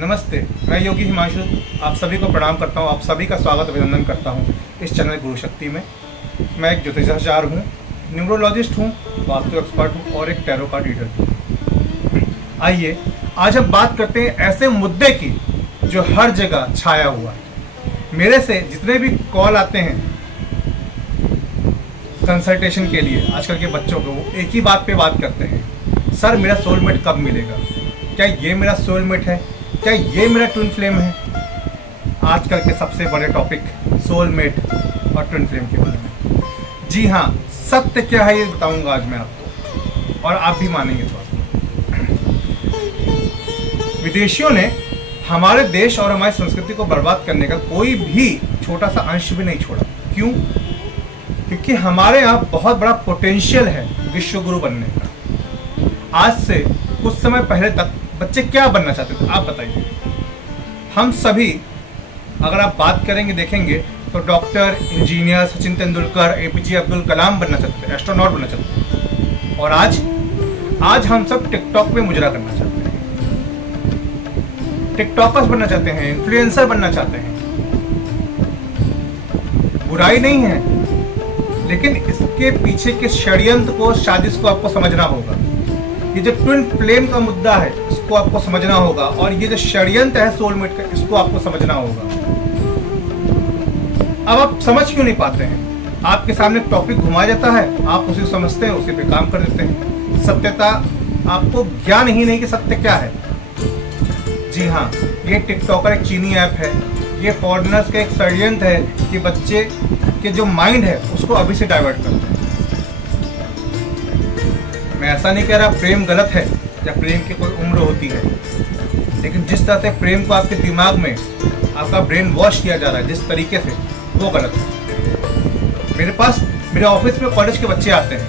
नमस्ते, मैं योगी हिमांशु आप सभी को प्रणाम करता हूँ। आप सभी का स्वागत अभिनंदन करता हूँ इस चैनल गुरु शक्ति में। मैं एक ज्योतिषाचार्य हूँ, न्यूमरोलॉजिस्ट हूँ, वास्तु एक्सपर्ट हूँ और एक टैरो कार्ड रीडर हूँ। आइए आज हम बात करते हैं ऐसे मुद्दे की जो हर जगह छाया हुआ है। मेरे से जितने भी कॉल आते हैं कंसल्टेशन के लिए आजकल के बच्चों को, वो एक ही बात पे बात करते हैं, सर मेरा सोलमेट कब मिलेगा, क्या ये मेरा सोलमेट है, क्या ये मेरा ट्विन फ्लेम है। आजकल के सबसे बड़े टॉपिक सोलमेट और ट्विन फ्लेम के बारे में। जी हाँ, सत्य क्या है ये बताऊंगा आज मैं आपको, और आप भी मानेंगे तो। विदेशियों ने हमारे देश और हमारी संस्कृति को बर्बाद करने का कोई भी छोटा सा अंश भी नहीं छोड़ा। क्यों? क्योंकि हमारे यहाँ बहुत बड़ा पोटेंशियल है विश्व गुरु बनने का। आज से कुछ समय पहले तक बच्चे क्या बनना चाहते थे, आप बताइए। हम सभी अगर आप बात करेंगे, देखेंगे तो doctor, engineer, Sachin Tendulkar, APJ Abdul Kalam बनना चाहते थे, एस्ट्रोनॉट बनना चाहते थे। और आज हम सब टिकटॉक पे मुजरा करना चाहते हैं, टिकटॉकर्स बनना चाहते हैं, इन्फ्लुएंसर बनना चाहते हैं। बुराई नहीं है, लेकिन इसके पीछे के षड्यंत्र को, साजिश को आपको समझना होगा। ये जो ट्विन फ्लेम का मुद्दा है इसको आपको समझना होगा, और ये जो षड्यंत्र है सोलमेट का इसको आपको समझना होगा। अब आप समझ क्यों नहीं पाते हैं? आपके सामने टॉपिक घुमाया जाता है, आप उसे समझते हैं, उसी पे काम कर देते हैं। सत्यता आपको ज्ञान ही नहीं कि सत्य क्या है। जी हाँ, ये टिकटॉकर एक चीनी ऐप है, ये फॉरेनर्स का एक षड्यंत्र है कि बच्चे के जो माइंड है उसको अभी से डाइवर्ट करते हैं। मैं ऐसा नहीं कह रहा प्रेम गलत है या प्रेम की कोई उम्र होती है, लेकिन जिस तरह से प्रेम को आपके दिमाग में आपका ब्रेन वॉश किया जा रहा है जिस तरीके से, वो गलत है। मेरे ऑफिस में कॉलेज के बच्चे आते हैं,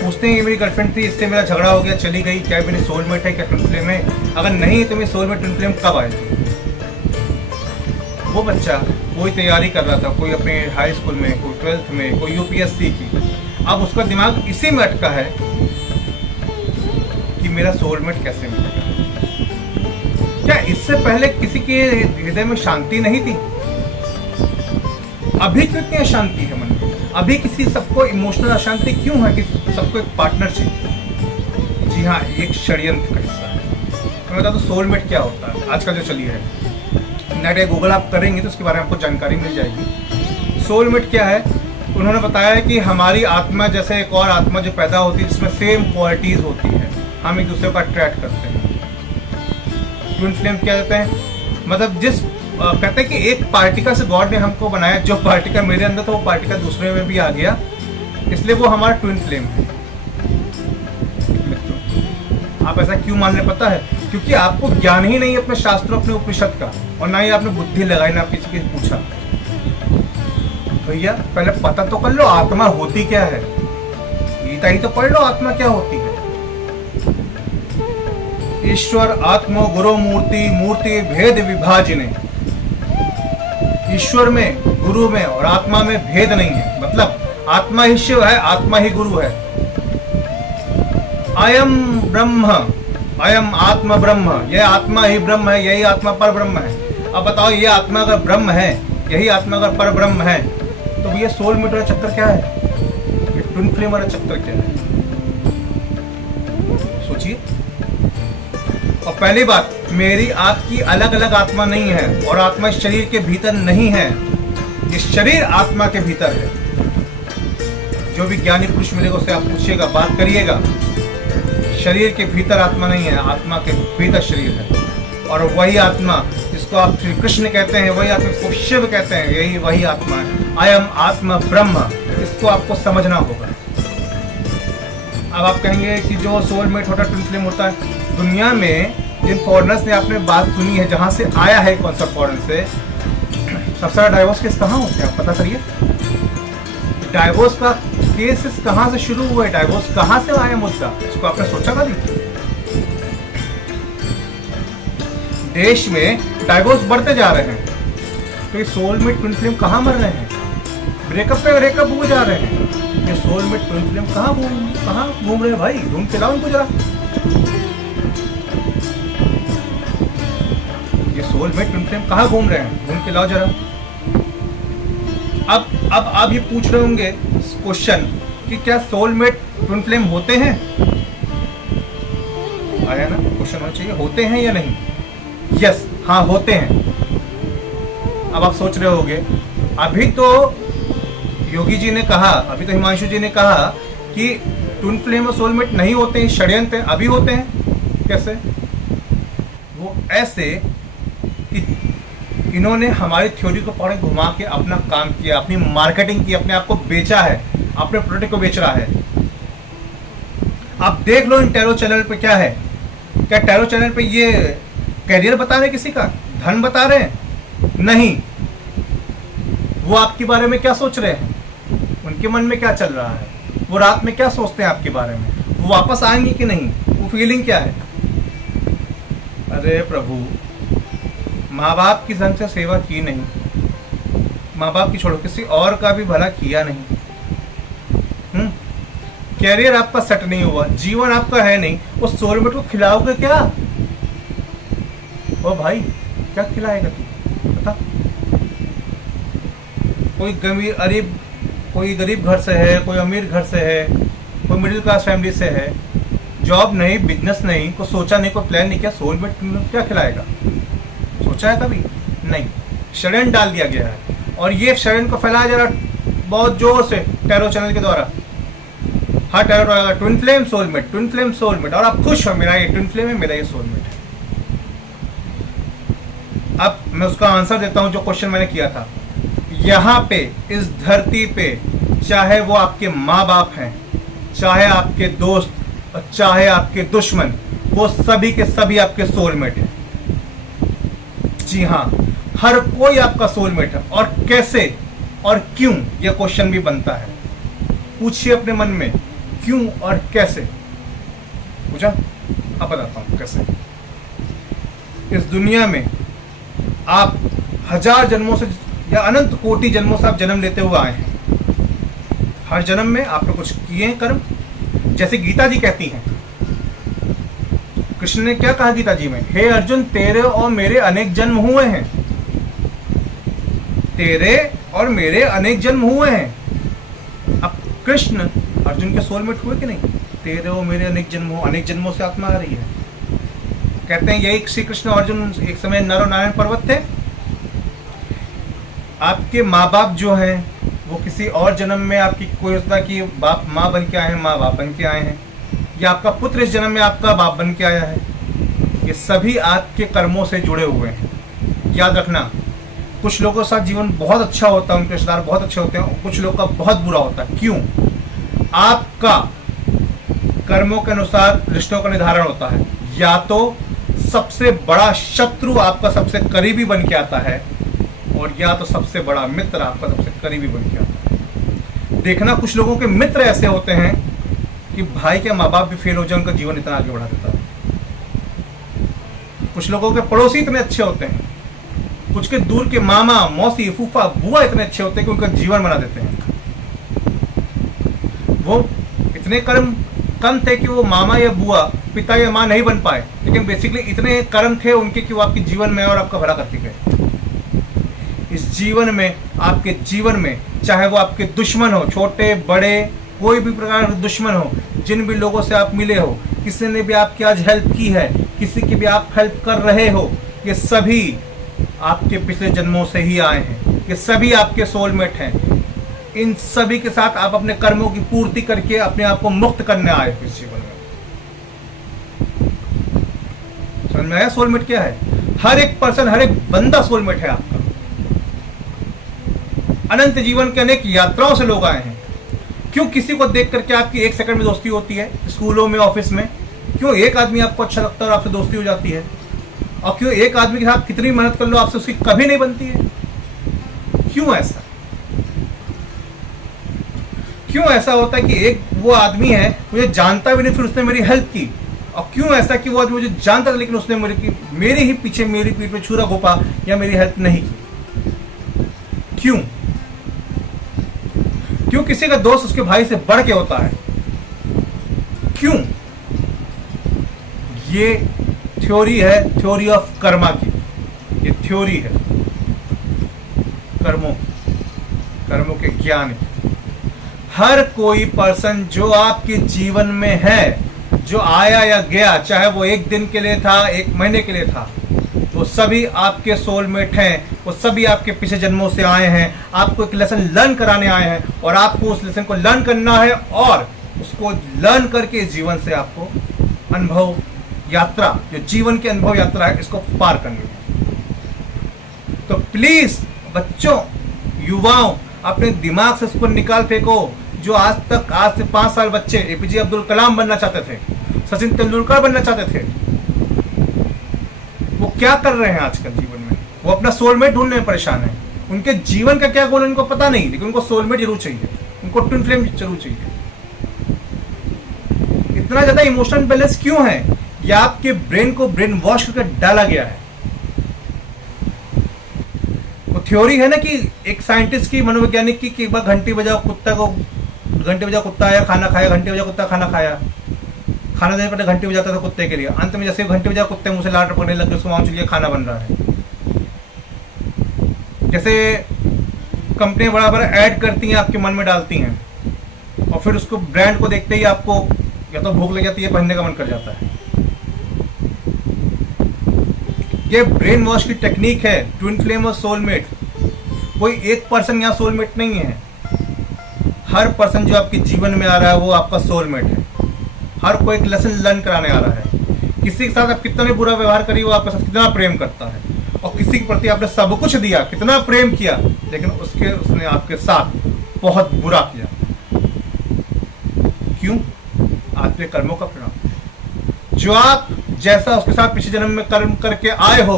पूछते हैं ये मेरी गर्लफ्रेंड थी, इससे मेरा झगड़ा हो गया, चली गई, क्या मेरी सोलमेट है, क्या ट्विन फ्लेम है? अगर नहीं तो मेरी सोलमेट ट्विन फ्लेम कब आए थे? वो बच्चा कोई तैयारी कर रहा था, कोई अपने हाई स्कूल में, कोई 12th में, कोई यूपीएससी की। अब उसका दिमाग इसी में अटका है कि मेरा सोलमेट कैसे मिलेगा। क्या इससे पहले किसी के हृदय में शांति नहीं थी? अभी क्यों इतनी अशांति है मन में? अभी किसी सबको इमोशनल अशांति क्यों है कि सबको एक पार्टनर चाहिए? जी हाँ, ये एक षड्यंत्र का हिस्सा है। मैं बता दूं सोलमेट क्या होता है। आजकल जो चली है नेट या गूगल आप करेंगे तो उसके बारे में आपको जानकारी मिल जाएगी। सोलमेट क्या है? उन्होंने बताया है कि हमारी आत्मा जैसे एक और आत्मा जो पैदा होती है जिसमें सेम क्वालिटीज होती है, हम एक दूसरे को अट्रैक्ट करते हैं। ट्विन फ्लेम क्या कहते हैं? मतलब कहते हैं कि एक पार्टिकल से गॉड ने हमको बनाया, जो पार्टिकल मेरे अंदर था वो पार्टिकल दूसरे में भी आ गया, इसलिए वो हमारा ट्विन फ्लेम है। मित्रों, आप ऐसा क्यों मान रहे पता है? क्योंकि आपको ज्ञान ही नहीं अपने शास्त्रों, अपने उपनिषद का, और ना ही आपने बुद्धि लगाई, ना किसी से पूछा। भैया पहले पता तो कर लो आत्मा होती क्या है। गीता ही तो पढ़ लो, आत्मा क्या होती है। ईश्वर आत्मा गुरु मूर्ति, मूर्ति भेद विभाजिने। ईश्वर में, गुरु में और आत्मा में भेद नहीं है। मतलब आत्मा ही शिव है, आत्मा ही गुरु है। अयम ब्रह्म, अयम आत्मा ब्रह्म, यह आत्मा ही ब्रह्म है, यही आत्मा पर ब्रह्म है। अब बताओ, ये आत्मा अगर ब्रह्म है, यही आत्मा अगर पर ब्रह्म है, तो ये सोलमेट वाला चक्कर क्या है? ये ट्विन फ्लेम वाला चक्कर क्या है? सोचिए। और पहली बात, मेरी आपकी अलग अलग आत्मा नहीं है, और आत्मा इस शरीर के भीतर नहीं है, इस शरीर आत्मा के भीतर है। जो भी ज्ञानी पुरुष मिलेगा उससे आप पूछिएगा, बात करिएगा। शरीर के भीतर आत्मा नहीं है, आत्मा के भीतर शरीर है। और वही आत्मा जिसको आप श्री कृष्ण कहते हैं, वही आत्मा को शिव कहते हैं, यही वही आत्मा है। अयम आत्मा ब्रह्म, इसको आपको समझना होगा। अब आप कहेंगे कि जो सोलमेट होता है, ट्विन फ्लेम होता है, दुनिया में जिन फॉरेनर्स ने आपने बात सुनी है, जहां से आया है कौन सा फॉरेन से, सबसे ज्यादा डाइवोर्स केस कहाँ होते हैं आप पता करिए। डाइवोर्स का केसेस कहाँ से शुरू हुए, डाइवोर्स कहाँ से आया मुद्दा, इसको आपने सोचा कभी? देश में डाइवोर्स बढ़ते जा रहे हैं, तो ये सोलमेट ट्विन फ्लेम कहाँ मर रहे हैं? ब्रेकअप पे ब्रेकअप हुए जा रहे हैं। ये सोलमेट ट्विन फ्लेम कहाँ घूम रहे हैं भाई? ढूंढ के लाओ इनको जरा। सोलमेट ट्विन फ्लेम कहाँ घूम रहे हैं, घूम के लाओ जरा। अब आप ये पूछ रहे होंगे क्वेश्चन कि क्या सोलमेट ट्विन फ्लेम होते हैं? आया ना क्वेश्चन होना चाहिए, होते हैं या नहीं? यस, हाँ होते हैं। अब आप सोच रहे होंगे अभी तो योगी जी ने कहा, अभी तो हिमांशु जी ने कहा कि ट्विन फ्लेम और सोलमेट नहीं होते हैं, षड्यंत्र हैं। अभी होते हैं कैसे? वो ऐसे कि इन्होंने हमारी थ्योरी को पढ़े घुमा के अपना काम किया, अपनी मार्केटिंग की, अपने आप को बेचा है, अपने प्रोडक्ट को बेच रहा है। आप देख लो इन टैरो चैनल पे क्या है, क्या टैरो चैनल पे ये कैरियर बता रहे हैं, किसी का धन बता रहे हैं? नहीं। वो आपके बारे में क्या सोच रहे हैं, उनके मन में क्या चल रहा है, वो रात में क्या सोचते हैं आपके बारे में, वो वापस आएंगे कि नहीं, वो फीलिंग क्या है? अरे प्रभु, माँ बाप की ढंग से सेवा की नहीं, माँ बाप की छोड़ो किसी और का भी भला किया नहीं। कैरियर आपका सेट नहीं हुआ, जीवन आपका है नहीं, उस सोलमेट को खिलाओगे क्या? ओ भाई, क्या खिलाएगा तू बता? कोई गरीब घर से है, कोई अमीर घर से है, कोई मिडिल क्लास फैमिली से है, जॉब नहीं, बिजनेस नहीं, कोई सोचा नहीं, कोई प्लान नहीं किया, सोलमेट क्या खिलाएगा? सोचा है कभी? नहीं। षड्यंत्र डाल दिया गया है और ये षड्यंत्र को फैलाया जा रहा बहुत जोर से टैरो चैनल के द्वारा। हाँ, tarot twin flame soulmate, twin flame soulmate, और आप खुश हो मेरा ये ट्विन फ्लेम है, मेरा ये सोलमेट है। अब मैं उसका आंसर देता हूं जो क्वेश्चन मैंने किया था। यहाँ पे इस धरती पे चाहे वो आपके माँ बाप हैं, चाहे आपके दोस्त और चाहे आपके दुश्मन, वो सभी के सभी आपके सोलमेट हैं। जी हाँ, हर कोई आपका सोलमेट है। और कैसे और क्यों, यह क्वेश्चन भी बनता है। पूछिए अपने मन में, क्यों और कैसे? पूछा? अब बताता हूं कैसे। इस दुनिया में आप हजार जन्मों से या अनंत कोटि जन्मों से आप जन्म लेते हुए आए हैं। हर जन्म में आपने कुछ किए हैं कर्म, जैसे गीता जी कहती हैं। कृष्ण ने क्या कहा गीता जी में? हे अर्जुन, तेरे और मेरे अनेक जन्म हुए हैं, तेरे और मेरे अनेक जन्म हुए हैं। अब कृष्ण अर्जुन के सोलमेट हुए कि नहीं? तेरे और मेरे अनेक जन्म हो, अनेक जन्मों से आत्मा आ रही है। कहते हैं यही श्री कृष्ण और अर्जुन एक समय नर और नारायण पर्वत थे। आपके माँ बाप जो हैं वो किसी और जन्म में आपकी कोई होता कि बाप माँ बन के आए हैं, माँ बाप बन के आए हैं, या आपका पुत्र इस जन्म में आपका बाप बन के आया है। ये सभी आपके कर्मों से जुड़े हुए हैं। याद रखना, कुछ लोगों के साथ जीवन बहुत अच्छा होता है, उनके रिश्तेदार बहुत अच्छे होते हैं, और कुछ लोगों का बहुत बुरा होता है। क्यों? आपका कर्मों के अनुसार रिश्तों का निर्धारण होता है। या तो सबसे बड़ा शत्रु आपका सबसे करीबी बन के आता है, और या तो सबसे बड़ा मित्र आपका सबसे करीबी बन के आता है। देखना, कुछ लोगों के मित्र ऐसे होते हैं कि भाई के माँ बाप भी फेल हो जाए, उनका जीवन इतना आगे बढ़ा देता है। कुछ लोगों के पड़ोसी इतने अच्छे होते हैं, कुछ के दूर के मामा, मौसी, फूफा, बुआ इतने अच्छे होते हैं कि उनका जीवन बना देते हैं। वो इतने कर्म कम थे कि वो मामा या बुआ, पिता या माँ नहीं बन पाए, लेकिन बेसिकली इतने कर्म थे उनके कि वो आपके जीवन में और आपका भला करके गए। इस जीवन में, आपके जीवन में, चाहे वो आपके दुश्मन हो, छोटे बड़े, कोई भी प्रकार के दुश्मन हो, जिन भी लोगों से आप मिले हो, किसी ने भी आपकी आज हेल्प की है, किसी की भी आप हेल्प कर रहे हो, ये सभी आपके पिछले जन्मों से ही आए हैं। ये सभी आपके सोलमेट हैं। इन सभी के साथ आप अपने कर्मों की पूर्ति करके अपने आप को मुक्त करने आए हो इस जीवन में। समझ में आया सोलमेट क्या है? हर एक पर्सन, हर एक बंदा सोलमेट है आपका। अनंत जीवन के अनेक यात्राओं से लोग आए हैं। क्यों किसी को देख करके आपकी एक सेकंड में दोस्ती होती है? स्कूलों में, ऑफिस में क्यों एक आदमी आपको अच्छा लगता है और आपसे दोस्ती हो जाती है? और क्यों एक आदमी के साथ कितनी मेहनत कर लो आपसे उसकी कभी नहीं बनती है? क्यों ऐसा? क्यों ऐसा होता है कि एक वो आदमी है, मुझे जानता भी नहीं, फिर उसने मेरी हेल्प की? और क्यों ऐसा कि वो आदमी मुझे जानता था लेकिन उसने मेरे ही पीछे, मेरी पीठ पे छुरा घोपा या मेरी हेल्प नहीं की? क्यों? क्यों किसी का दोस्त उसके भाई से बढ़ के होता है? क्यों? ये थ्योरी है, थ्योरी ऑफ कर्मा की। ये थ्योरी है कर्मों के ज्ञान की। हर कोई पर्सन जो आपके जीवन में है, जो आया या गया, चाहे वो 1 दिन के लिए था, 1 महीने के लिए था, वो सभी आपके सोलमेट हैं। वो सभी आपके पिछले जन्मों से आए हैं, आपको एक लेसन लर्न कराने आए हैं, और आपको उस लेसन को लर्न करना है और उसको लर्न करके इस जीवन से आपको अनुभव यात्रा, जो जीवन की अनुभव यात्रा है, इसको पार करनी है। तो प्लीज बच्चों, युवाओं, अपने दिमाग से इसको निकाल फेंको। जो आज से 5 साल बच्चे एपीजे अब्दुल कलाम बनना चाहते थे, सचिन तेंदुलकर बनना चाहते थे, वो क्या कर रहे हैं आजकल जीवन में? वो अपना सोलमेट ढूंढने में परेशान है। उनके जीवन का क्या गोल उनको पता नहीं, लेकिन उनको सोलमेट जरूर चाहिए, उनको ट्विन फ्लेम जरूर चाहिए। इतना ज्यादा इमोशनल बैलेंस क्यों है? या आपके ब्रेन को ब्रेन वॉश करके डाला गया है। वो थ्योरी है ना कि एक साइंटिस्ट की, मनोवैज्ञानिक की, एक बार घंटी बजाओ कुत्ता को, घंटे बजा कुत्ता आया खाना खाया, घंटे बजा कुत्ता खाना खाया, खाना देने पर घंटे बजाता था कुत्ते के लिए। अंत में जैसे घंटे बजा कुत्ते मुंह से लार टपकने लग गए, उसको वहां चलिए खाना बन रहा है। जैसे कंपनियां बराबर ऐड करती हैं, आपके मन में डालती हैं, और फिर उसको ब्रांड को देखते ही आपको या तो भूख लग जाती है, पहनने का मन कर जाता है। ये ब्रेन वॉश की टेक्निक है। ट्विन फ्लेम और सोलमेट, कोई एक पर्सन यहाँ सोलमेट नहीं है। हर पर्सन जो आपके जीवन में आ रहा है वो आपका सोलमेट है। हर कोई एक लेसन लर्न कराने आ रहा है। किसी के साथ आप कितना भी बुरा व्यवहार करिए, वो आपके साथ कितना प्रेम करता है, और किसी के प्रति आपने सब कुछ दिया, कितना प्रेम किया, लेकिन उसने आपके साथ बहुत बुरा किया। क्यों? आपके कर्मों का परिणाम। जो आप जैसा उसके साथ पिछले जन्म में कर्म करके आए हो,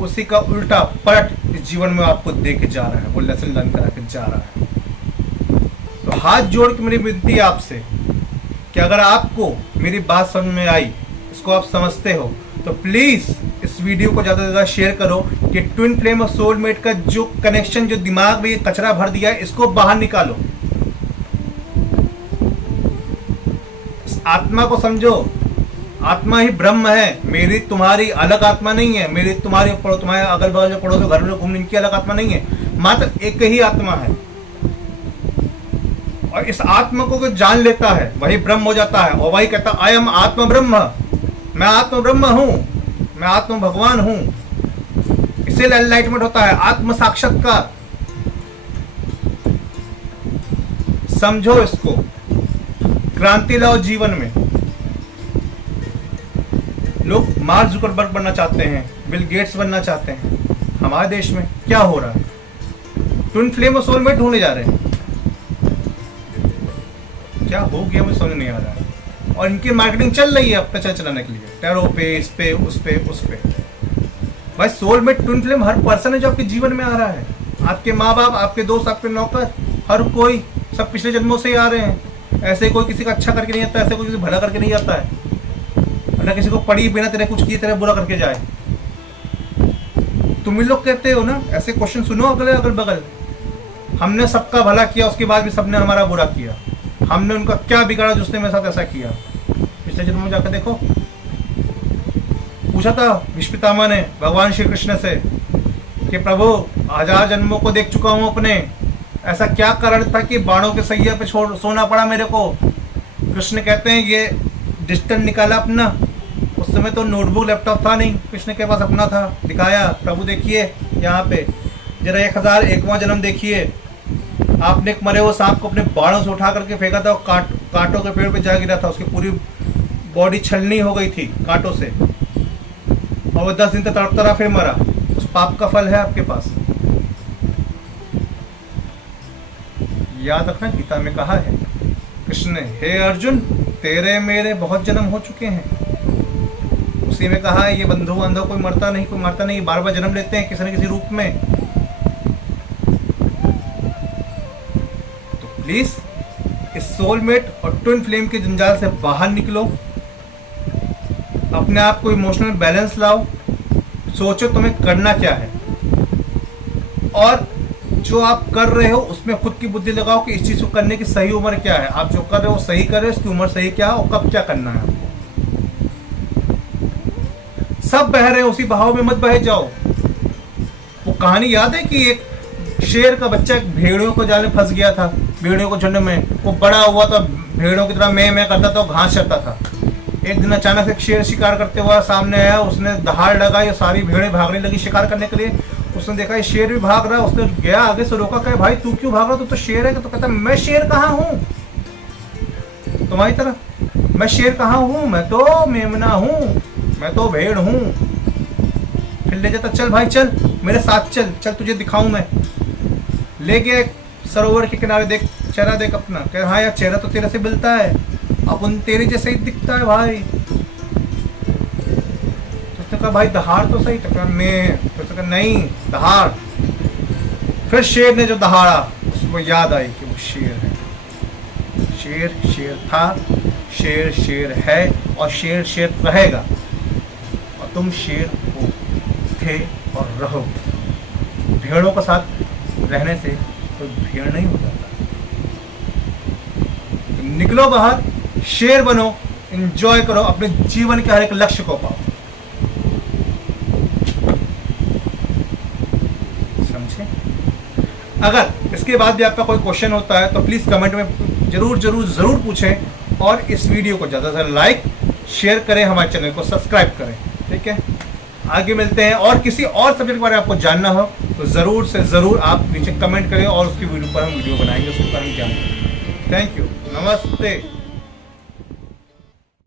उसी का उल्टा पलट इस जीवन में आपको दे के जा रहा है, वो लेसन लर्न करा के जा रहा है। तो हाथ जोड़ के मेरी विनती है आपसे कि अगर आपको मेरी बात समझ में आई, इसको आप समझते हो, तो प्लीज इस वीडियो को ज्यादा से ज्यादा शेयर करो कि ट्विन फ्लेम और सोलमेट का जो कनेक्शन, जो दिमाग में ये कचरा भर दिया है, इसको बाहर निकालो। इस आत्मा को समझो। आत्मा ही ब्रह्म है। मेरी तुम्हारी अलग आत्मा नहीं है। मेरी तुम्हारी तुम्हारे अगल बगल जो पड़ोस घर में घूमने की अलग आत्मा नहीं है। मात्र एक ही आत्मा है, और इस आत्मा को जान लेता है वही ब्रह्म हो जाता है, और वही कहता आई एम आत्म ब्रह्म। मैं आत्म ब्रह्म हूं, मैं आत्म भगवान हूं। इससे एनलाइटमेंट होता है, आत्म साक्षात्कार। समझो इसको, क्रांति लाओ जीवन में। लोग मार्क जुकरबर्ग बनना चाहते हैं, बिल गेट्स बनना चाहते हैं। हमारे देश में क्या हो रहा है? ट्विन फ्लेम और सोलमेट ढूंढने जा रहे हैं। क्या हो गया मुझे समझ नहीं आ रहा है। और इनकी मार्केटिंग चल रही है अपना चलाने के लिए, टैरो पे, इस पे, उस पे, उस पे। भाई सोलमेट ट्विन फ्लेम हर पर्सन है जो आपके जीवन में आ रहा है। आपके माँ बाप, आपके दोस्त, आपके नौकर, हर कोई, सब पिछले जन्मों से ही आ रहे हैं। ऐसे कोई किसी का अच्छा करके नहीं आता, ऐसे कोई किसी भला करके नहीं आता है, ना किसी को पढ़ी बिना तेरे कुछ किए तेरे बुरा करके जाए। तुम ही लोग कहते हो ना, ऐसे क्वेश्चन सुनो अगल बगल। हमने सबका भला किया, उसके बाद भी सबने हमारा बुरा किया। हमने उनका क्या बिगाड़ा जो उसने मेरे साथ ऐसा किया? पिछले जन्म में जाकर देखो। पूछा था भीष्म पितामह ने भगवान श्री कृष्ण से कि प्रभु 1000 जन्मों को देख चुका हूं अपने, ऐसा क्या कारण था कि बाणों के सैया पे छोड़ सोना पड़ा मेरे को? कृष्ण कहते हैं ये डिस्टेंस निकाला अपना। उस समय तो नोटबुक लैपटॉप था नहीं, कृष्ण के पास अपना था। दिखाया, प्रभु देखिए यहाँ पे जरा 1001वां जन्म देखिए। आपने एक मरे हुए सांप को अपने बाणों से उठा करके फेंका था, कांटों के पेड़ पे जा गिरा था। उसकी पूरी बॉडी छलनी हो गई थी कांटों से, और वो 10 दिन तक तड़पता रहा, फिर मरा। उस पाप का फल है आपके पास। याद रखना, गीता में कहा है कृष्ण ने, हे अर्जुन तेरे मेरे बहुत जन्म हो चुके हैं। उसी में कहा है ये बंधु बांधव कोई मरता नहीं, कोई मरता नहीं, बार बार जन्म लेते हैं किसी न किसी रूप में। तो प्लीज इस सोलमेट और ट्विन फ्लेम के जंजाल से बाहर निकलो। अपने आप को इमोशनल बैलेंस लाओ। सोचो तुम्हें करना क्या है, और जो आप कर रहे हो उसमें खुद की बुद्धि लगाओ कि इस चीज को करने की सही उम्र क्या है। आप जो कर रहे हो सही कर रहे हो, इसकी उम्र सही क्या है और कब क्या करना है आपको। सब बह रहे हैं, उसी बहाव में मत बह जाओ। वो कहानी याद है कि एक शेर का बच्चा भेड़ियों को जाल में फंस गया था, भेड़ियों को झुंड में। वो बड़ा हुआ था, भेड़ियों की तरह मैं करता था, घास चरता था। एक दिन अचानक एक शेर शिकार करते हुआ सामने आया, उसने दहाड़ लगाई और सारी भेड़ें भागने लगी शिकार करने के लिए। उसने देखा ये शेर भी भाग रहा है, उसने गया आगे से रोका, कहे भाई तू क्यों भाग रहा, तू तो शेर है। तो कहता मैं शेर कहाँ हूँ तुम्हारी तरह, मैं शेर कहाँ हूँ, मैं तो मेमना हूँ, मैं तो भेड़ हूँ। फिर ले जाता, चल भाई चल मेरे साथ चल, चल तुझे दिखाऊं मैं। ले गया एक सरोवर के किनारे, देख चेहरा देख अपना। कह हाँ यार चेहरा तो तेरे से मिलता है, अपन तेरे जैसे ही दिखता है भाई। तो उसने कहा भाई दहाड़ तो सही। तो कहा मैं, तो उसने कहा नहीं दहाड़। फिर शेर ने जो दहाड़ा उसको याद आई कि वो शेर है। शेर शेर था, शेर शेर है और शेर शेर रहेगा। और तुम शेर हो, थे और रहोगे। भेड़ों के साथ रहने से कोई भेड़ नहीं हो जाता। तो निकलो बाहर, शेर बनो, एंजॉय करो, अपने जीवन के हर एक लक्ष्य को पाओ। समझे? अगर इसके बाद भी आपका कोई क्वेश्चन होता है तो प्लीज कमेंट में जरूर पूछें। और इस वीडियो को ज़्यादा से ज़्यादा लाइक शेयर करें, हमारे चैनल को सब्सक्राइब करें। ठीक है, आगे मिलते हैं। और किसी और सब्जेक्ट के बारे में आपको जानना हो तो ज़रूर से ज़रूर आप नीचे कमेंट करें और उसकी वीडियो पर हम वीडियो बनाएंगे, उसके बारे में जानते हैं। थैंक यू, नमस्ते।